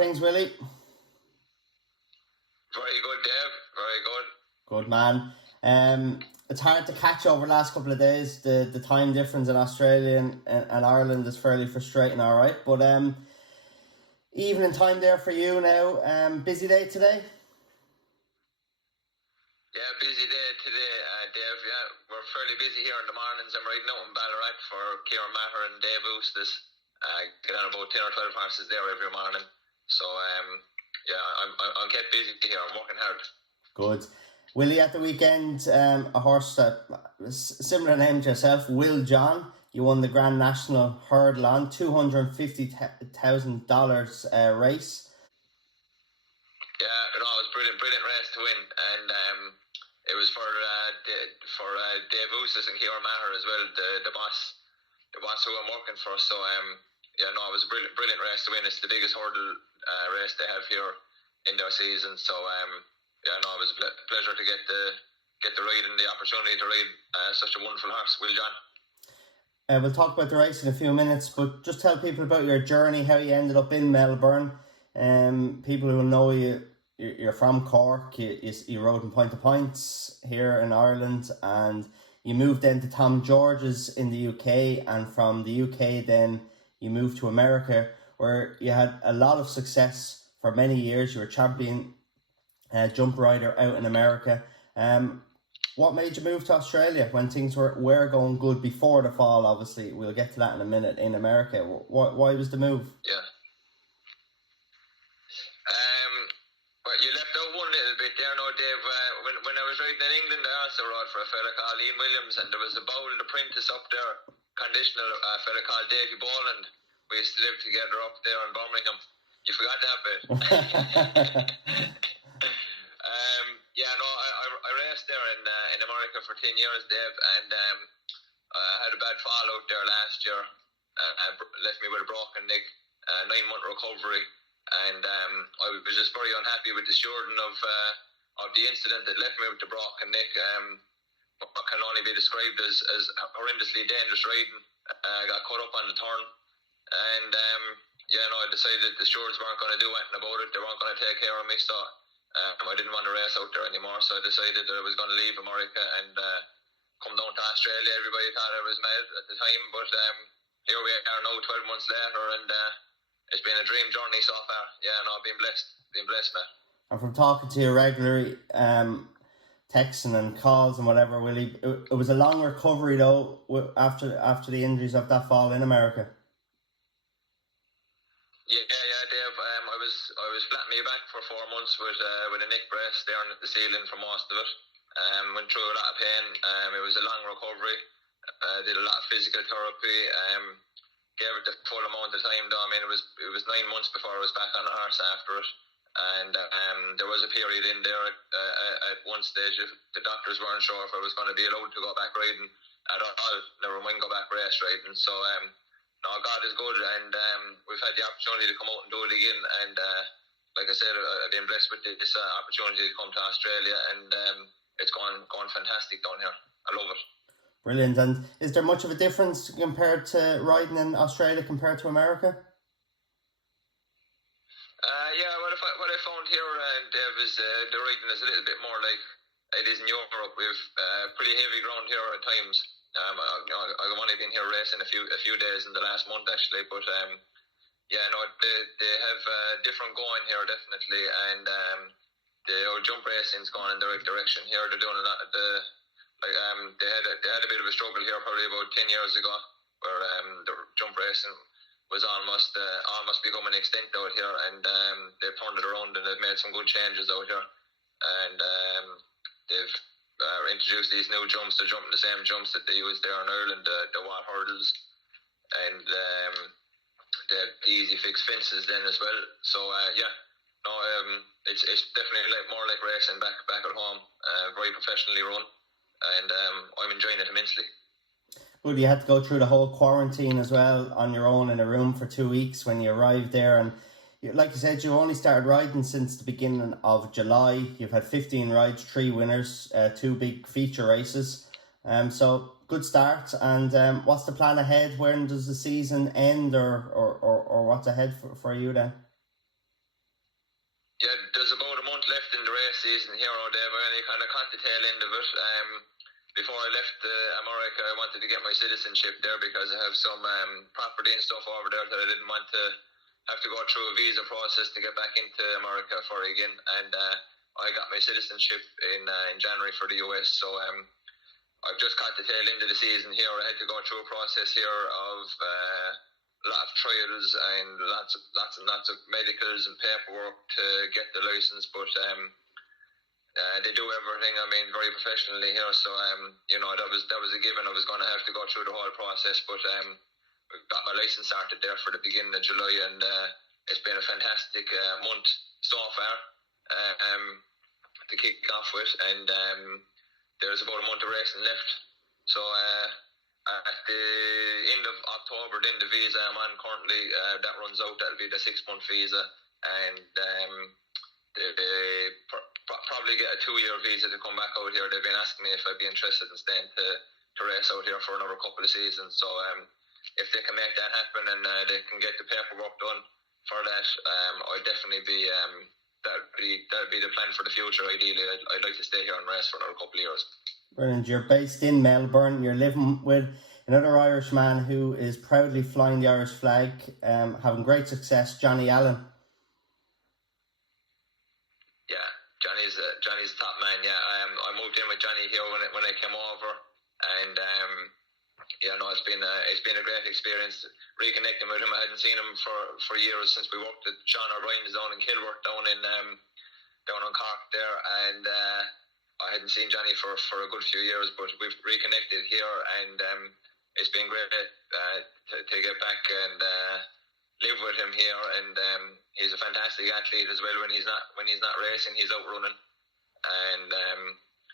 things, Willie? Very good, Dave. Very good. Good, man. It's hard to catch over the last couple of days. The time difference in Australia and Ireland is fairly frustrating, all right. But evening time there for you now. Busy day today? Yeah, busy day today, Dave. Yeah, we're fairly busy here in the mornings. I'm riding out in Ballarat for Kieran Maher and Dave Oustis. Get on about 10 or 12 horses there every morning. So, yeah, I'm kept busy here. I'm working hard. Good. Willie, at the weekend, a horse similar name to yourself, Will John. You won the Grand National Hurdle on $250,000 race. Yeah, no, it was brilliant race to win, and it was for Dave Oustis and Kieran Maher as well, the boss who I'm working for. So yeah, no, it was a brilliant race to win. It's the biggest hurdle race they have here in their season. So yeah, no, it was a pleasure to get the ride and the opportunity to ride such a wonderful horse, Will John. We'll talk about the race in a few minutes, but just tell people about your journey, how you ended up in Melbourne. People who know you're from Cork, you rode in Point to Points here in Ireland, and you moved then to Tom George's in the UK, and from the UK then you moved to America, where you had a lot of success for many years. You were champion jump rider out in America. What made you move to Australia when things were going good before the fall? Obviously, we'll get to that in a minute. In America, why was the move? Yeah. But you left out one little bit there, no, Dave. When I was riding in England, I also rode for a fella called Ian Williams, and there was a bowling apprentice up there, conditional fella called Davy Boland. We used to live together up there in Birmingham. You forgot that bit. Yeah, no, I raced there in America for 10 years, Dave, and I had a bad fall out there last year. Left me with a broken neck, 9-month recovery, and I was just very unhappy with the stewarding of the incident that left me with the broken neck. What can only be described as horrendously dangerous riding. Got caught up on the turn, and yeah, no, I decided the stewards weren't going to do anything about it. They weren't going to take care of me, so I didn't want to race out there anymore. So I decided that I was going to leave America and come down to Australia. Everybody thought I was mad at the time, but here we are now 12 months later, and it's been a dream journey so far. Yeah, no, I've been blessed, man. And from talking to you regularly, texting and calls and whatever, Willie, it was a long recovery though after the injuries of that fall in America. Yeah, Dave. I was flat on my back for 4 months with a neck brace staring at the ceiling for most of it. Went through a lot of pain. It was a long recovery. Did a lot of physical therapy. Gave it the full amount of time though. I mean, it was 9 months before I was back on a horse after it. And there was a period in there at one stage if the doctors weren't sure if I was going to be allowed to go back riding at all, never mind go back race riding. So no, God is good, and we've had the opportunity to come out and do it again. And like I said, I've been blessed with this opportunity to come to Australia, and it's going fantastic down here. I love it. Brilliant. And is there much of a difference compared to riding in Australia compared to America? Yeah, what I found here, Dave, is the riding is a little bit more like it is in Europe. We've pretty heavy ground here at times. I've only been here racing a few days in the last month actually, but yeah, no, they have different going here definitely, and the old jump racing's going in the right direction here. They're doing a lot of they had a bit of a struggle here probably about 10 years ago, where the jump racing was almost becoming extinct out here, and they've turned it around and they've made some good changes out here, and they've introduced these new jumps. They're jumping the same jumps that they use there in Ireland, the wall hurdles, and the easy fix fences then as well. So yeah, no, it's definitely more like racing back at home, very professionally run, and I'm enjoying it immensely. Well, you had to go through the whole quarantine as well on your own in a room for 2 weeks when you arrived there, and like you said, you only started riding since the beginning of July. You've had 15 rides, 3 winners, 2 big feature races. So good start. And what's the plan ahead? When does the season end, or what's ahead for you then? month left in the race season here now, Dave. I only kind of caught the tail end of it. Before I left America, I wanted to get my citizenship there because I have some property and stuff over there that I didn't want to have to go through a visa process to get back into America for again. And I got my citizenship in January for the US. So I've just got the tail end of the season here. I had to go through a process here of a lot of trials and lots of medicals and paperwork to get the license. But they do everything, I mean, very professionally here. So, that was a given. I was going to have to go through the whole process. But I got my license started there for the beginning of July. And it's been a fantastic month so far to kick off with. And there's about a month of racing left. So at the end of October, then the visa I'm on currently, that runs out. That'll be the 6-month visa. And they probably get a 2-year visa to come back out here. They've been asking me if I'd be interested in staying to race out here for another couple of seasons. So if they can make that happen and they can get the paperwork done for that, I'd definitely be that'd be the plan for the future. Ideally, I'd like to stay here and race for another couple of years. Brilliant. You're based in Melbourne. You're living with another Irish man who is proudly flying the Irish flag, having great success, Johnny Allen. Johnny's top man. Yeah, I moved in with Johnny here when I came over, and it's been a great experience reconnecting with him. I hadn't seen him for years since we worked at Sean O'Brien's down in Kilworth down on Cork there, and I hadn't seen Johnny for a good few years, but we've reconnected here, and it's been great to get back and live with him here. And he's a fantastic athlete as well. When he's not racing, he's out running, and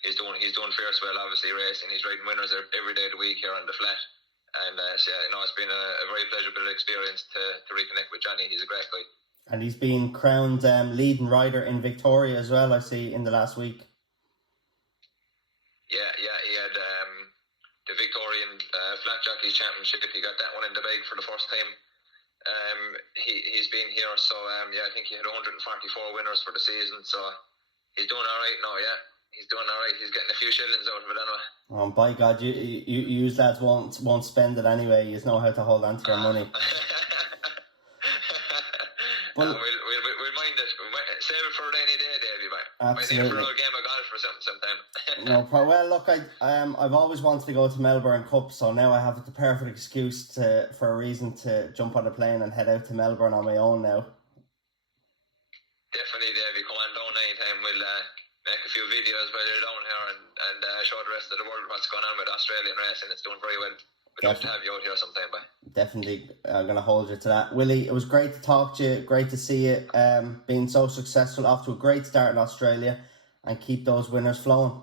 he's doing fierce well. Obviously racing, he's riding winners every day of the week here on the flat. And it's been a very pleasurable experience to reconnect with Johnny. He's a great guy. And he's been crowned leading rider in Victoria as well, I see, in the last week. Yeah, he had the Victorian Flat Jockeys Championship. He got that one in the bag for the first time. He's been here, so I think he had 144 winners for the season. So he's doing all right now. Yeah, he's doing all right. He's getting a few shillings out of it anyway. Oh, by God, you lads won't spend it anyway. You know how to hold on to your money. Well, we'll mind it. Save it for a rainy day, Davey. Absolutely. Might need it for a little game of golf or something sometime. No problem. Well, look, I've always wanted to go to Melbourne Cup, so now I have the perfect excuse for a reason to jump on a plane and head out to Melbourne on my own now. Definitely, Davey. Come on down anytime. We'll make a few videos while you're down here and show the rest of the world what's going on with Australian racing. It's doing very well. We'd love to have you out here sometime, bye. Definitely, I'm going to hold you to that. Willie, it was great to talk to you, great to see you being so successful, off to a great start in Australia, and keep those winners flowing.